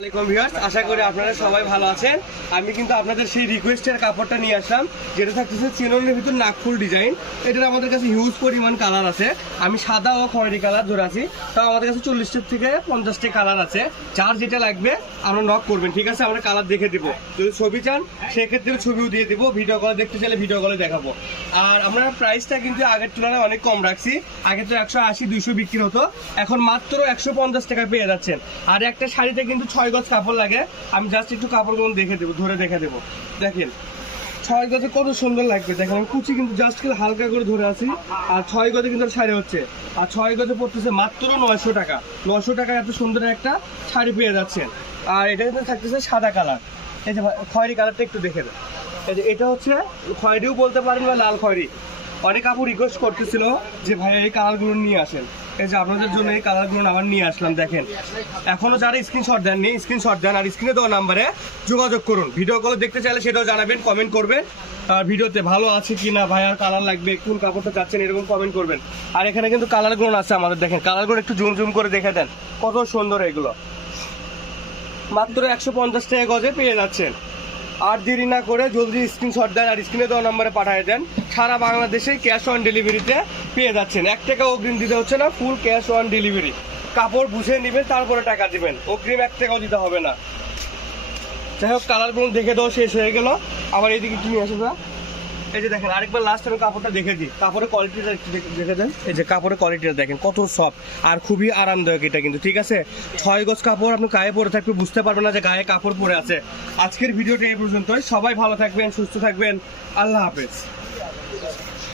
আশা করি আপনারা সবাই ভালো আছেন। আমি কিন্তু আপনাদের সেই রিকোয়েস্টের কাপড়টা নিয়ে আসলাম, যেটা থাকতেছে চিননের ভিতর নাকফুল ডিজাইন। এটার আমাদের কাছে হিউজ পরিমাণ কালার আছে। আমি সাদা ও খয়েরি কালার ধরে আছি, তো আমাদের কাছে 40 থেকে 50টি কালার আছে। যার যেটা লাগবে আমরা নক করবেন, ঠিক আছে? আমরা কালার দেখে দিব। যদি ছবি চান সেক্ষেত্রে ছবিও দিয়ে দিব, ভিডিও কলে দেখতে চাইলে ভিডিও কলে দেখাবো। আর আমরা প্রাইসটা কিন্তু আগের তুলনায় অনেক কম রাখছি। আগে তো 180-200 বিক্রি হতো, এখন মাত্র 150 টাকায় পেয়ে যাচ্ছেন। আর একটা শাড়িতে কিন্তু 6 গজ কাপড় লাগে। আমি জাস্ট একটু কাপড়গুলো দেখে দেবো, ধরে দেখে দেবো। দেখেন 6 গজে কত সুন্দর লাগবে। দেখেন আমি কুচি কিন্তু জাস্ট হালকা করে ধরে আছি। আর 6 গজে কিন্তু শাড়ি হচ্ছে, আর 6 গজে পড়তেছে মাত্র 900 টাকা। 900 টাকায় এত সুন্দর একটা শাড়ি পেয়ে যাচ্ছেন। আর এটা কিন্তু থাকতেছে সাদা কালার। এই যে খয়েরি কালারটা একটু দেখে দেন। এই যে এটা হচ্ছে খয়েরিও বলতে পারেন বা লাল খয়েরি। অনেক আপু রিকোয়েস্ট করতেছিল যে ভাই এই কালারগুলো নিয়ে আসেন। এই যে আপনাদের জন্য এই কালারগুলো আবার নিয়ে আসলাম। দেখেন এখনো যারা স্ক্রিনশট দেননি স্ক্রিনশট দেন, আর স্ক্রিনে দেওয়া নাম্বারে যোগাযোগ করুন। ভিডিও কলে দেখতে চাইলে সেটাও জানাবেন, কমেন্ট করবেন। আর ভিডিওতে ভালো আছে কি না, ভাই আর কালার লাগবে, কোন কাপড়টা চাচ্ছেন, এরকম কমেন্ট করবেন। আর এখানে কিন্তু কালারগুলো আছে আমাদের। দেখেন কালারগুলো একটু জুম জুম করে দেখে দেন, কত সুন্দর এগুলো। মাত্র 150 টাকা গজে পেয়ে যাচ্ছেন। আর দেরি না করে জলদি স্ক্রিনশট দেন আর স্ক্রিনে দেওয়া নম্বরে পাঠিয়ে দেন। সারা বাংলাদেশে ক্যাশ অন ডেলিভারিতে পেয়ে যাচ্ছেন। 1 টাকা অগ্রিম দিতে হচ্ছে না, ফুল ক্যাশ অন ডেলিভারি। কাপড় বুঝে নেবেন, তারপরে টাকা দিবেন, অগ্রিম 1 টাকাও দিতে হবে না। যাই হোক, কালারগুলো দেখে দেওয়া শেষ হয়ে গেল। আবার এইদিকে কি নিয়ে আসে না, এই যে দেখেন আরেকবার লাস্ট আমি কাপড়টা দেখে দিই। কাপড়ের কোয়ালিটিটা একটু দেখে দেন। এই যে কাপড়ের কোয়ালিটিটা দেখেন কত সফট আর খুবই আরামদায়ক এটা কিন্তু, ঠিক আছে? 6 গজ কাপড় আপনি গায়ে পরে থাকবে, বুঝতে পারবেন না যে গায়ে কাপড় পরে আছে। আজকের ভিডিওটা এই পর্যন্তই। সবাই ভালো থাকবেন, সুস্থ থাকবেন। আল্লাহ হাফেজ।